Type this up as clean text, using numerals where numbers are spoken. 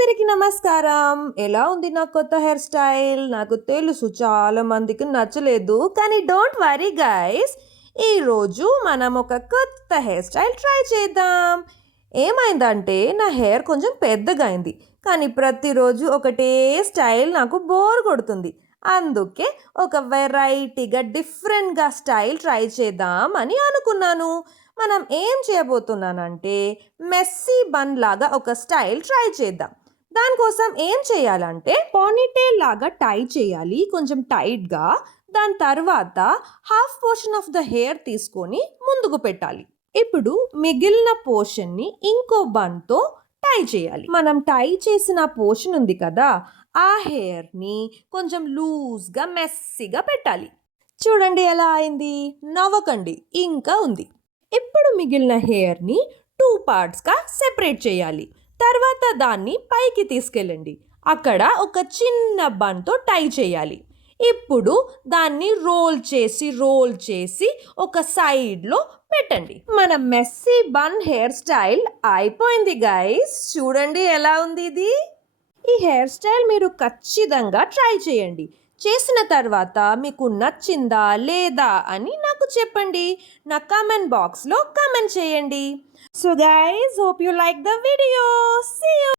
అందరికీ నమస్కారం. ఎలా ఉంది నా కొత్త హెయిర్ స్టైల్? నాకు తెలుసు చాలా మందికి నచ్చలేదు. కానీ డోంట్ వరీ గైస్. ఈరోజు మనం ఒక కొత్త హెయిర్ స్టైల్ ట్రై చేద్దాం. ఏమైందంటే నా హెయిర్ కొంచెం పెద్దగా అయింది. కానీ ప్రతిరోజు ఒకటే స్టైల్ నాకు బోర్ కొడుతుంది. అందుకే ఒక వెరైటీగా డిఫరెంట్గా స్టైల్ ట్రై చేద్దాం అని అనుకున్నాను. మనం ఏం చేయబోతున్నానంటే మెస్సీ బన్ లాగా ఒక స్టైల్ ట్రై చేద్దాం. దానికోసం ఏం చేయాలంటే పానీటైల్ లాగా టై చేయాలి కొంచెం టైట్గా. దాని తర్వాత half portion of the hair తీసుకొని ముందుకు పెట్టాలి. ఇప్పుడు మిగిలిన పోర్షన్ని ఇంకో బన్తో టై చేయాలి. మనం టై చేసిన పోర్షన్ ఉంది కదా, ఆ హెయిర్ని కొంచెం లూజ్గా మెస్సీగా పెట్టాలి. చూడండి ఎలా అయింది, నవ్వకండి, ఇంకా ఉంది. ఇప్పుడు మిగిలిన హెయిర్ని 2 పార్ట్స్గా సెపరేట్ చేయాలి. తర్వాత దాన్ని పైకి తీసుకెళ్ళండి. అక్కడ ఒక చిన్న బన్తో టై చేయాలి. ఇప్పుడు దాన్ని రోల్ చేసి ఒక సైడ్లో పెట్టండి. మన మెస్సీ బన్ హెయిర్ స్టైల్ అయిపోయింది గైస్. చూడండి ఎలా ఉంది ఇది. ఈ హెయిర్ స్టైల్ మీరు ఖచ్చితంగా ట్రై చేయండి. చేసిన తర్వాత మీకు నచ్చిందా లేదా అని నాకు చెప్పండి. నా కామెంట్ బాక్స్లో కామెంట్ చేయండి. So guys, hope you like the video. See you.